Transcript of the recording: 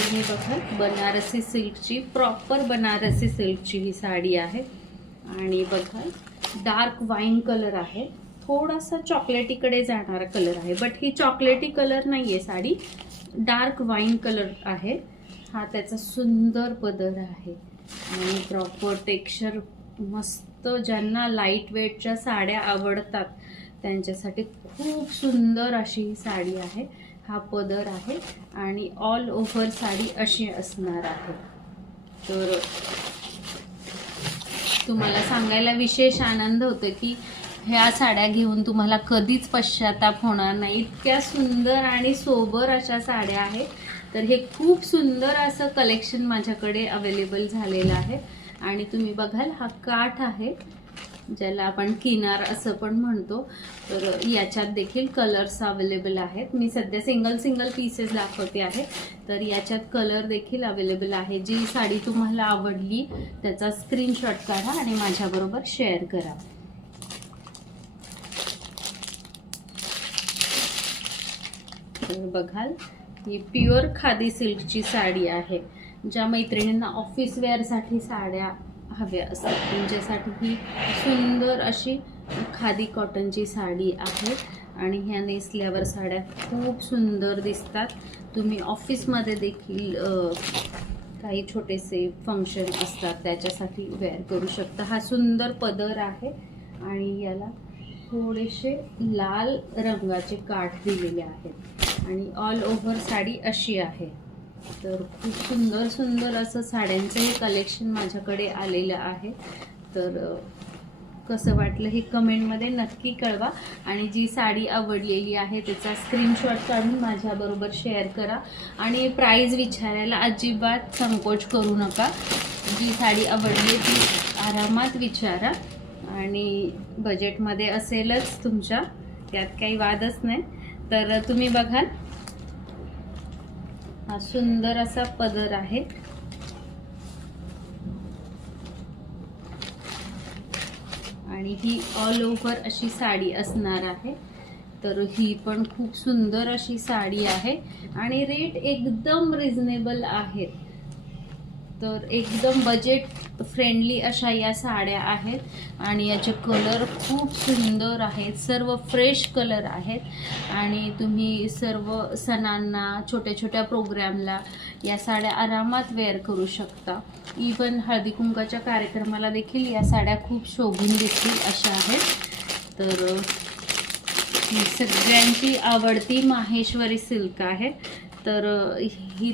तुम्ही बघा बनारसी सिल्कची, प्रॉपर बनारसी सिल्कची ही साडी आहे। आणि बघा डार्क वाईन कलर आहे, थोडासा चॉकलेटीकडे जाणारा कलर आहे, बट ही चॉकलेटी कलर नाही आहे साडी, डार्क वाईन कलर आहे। हा त्याचा सुंदर पदर आहे आणि प्रॉपर टेक्स्चर मस्त। ज्यांना लाईट वेटच्या साड्या आवडतात त्यांच्यासाठी खूप सुंदर अशी ही साडी आहे। हा पदर आहे आणि ऑल ओव्हर साडी अशी असणार आहे। तर तुम्हाला सांगायला विशेष आनंद होतो की ह्या साड्या घेऊन तुम्हाला कधीच पश्चाताप होणार नाही, इतक्या सुंदर आणि सोबर अशा साड्या आहेत। तर हे खूप सुंदर असं कलेक्शन माझ्याकडे अवेलेबल झालेलं आहे। आणि तुम्ही बघाल हा काठ आहे, ज्याला आपण किनार असं पण म्हणतो, तर याच्यात देखील कलर्स अवेलेबल आहेत। मी सध्या सिंगल पीसेस दाखवते आहे, तर याच्यात कलर देखील अवेलेबल आहे। जी साडी तुम्हाला आवडली त्याचा स्क्रीनशॉट काढा आणि माझ्याबरोबर शेअर करा। तर बघाल ही प्युअर खादी सिल्कची साडी आहे। ज्या मैत्रिणींना ऑफिस वेअरसाठी साड्या हव्या असतात त्यांच्यासाठी ही सुंदर अशी खादी कॉटनची साडी आहे। आणि ह्या नेसल्यावर साड्या खूप सुंदर दिसतात। तुम्ही ऑफिसमध्ये देखील काही छोटेसे फंक्शन असतात त्याच्यासाठी वेअर करू शकता। हा सुंदर पदर आहे आणि याला थोडेसे लाल रंगाचे काठ दिलेले आहेत आणि ऑल ओव्हर साडी अशी आहे। तर खूप सुंदर असं साड्यांचं हे कलेक्शन माझ्याकडे आलेलं आहे। तर कसं वाटलं हे कमेंटमध्ये नक्की कळवा आणि जी साडी आवडलेली आहे त्याचा स्क्रीनशॉट काढून माझ्याबरोबर शेअर करा आणि प्राईज विचारायला अजिबात संकोच करू नका। जी साडी आवडली ती आरामात विचारा आणि बजेटमध्ये असेलच तुमच्या, त्यात काही वादच नाही। तर तुम्ही बघाल हा सुंदर असा पदर आहे आणि ही ऑल ओव्हर अशी साडी असणार आहे। तर ही पण खूप सुंदर अशी साडी आहे आणि रेट एकदम रिझनेबल आहेत। तर एकदम बजेट फ्रेंडली अशा या साड्या आहेत आणि याचे कलर खूप सुंदर आहेत, सर्व फ्रेश कलर आहेत आणि तुम्ही सर्व सणांना छोट्या प्रोग्रामला या साड्या आरामात वेअर करू शकता। इवन हळदी कुंकाच्या कार्यक्रमाला देखील या साड्या खूप शोभून दिसतील अशा आहेत। तर ही सगळ्यांची आवडती माहेश्वरी सिल्क आहे। तर ही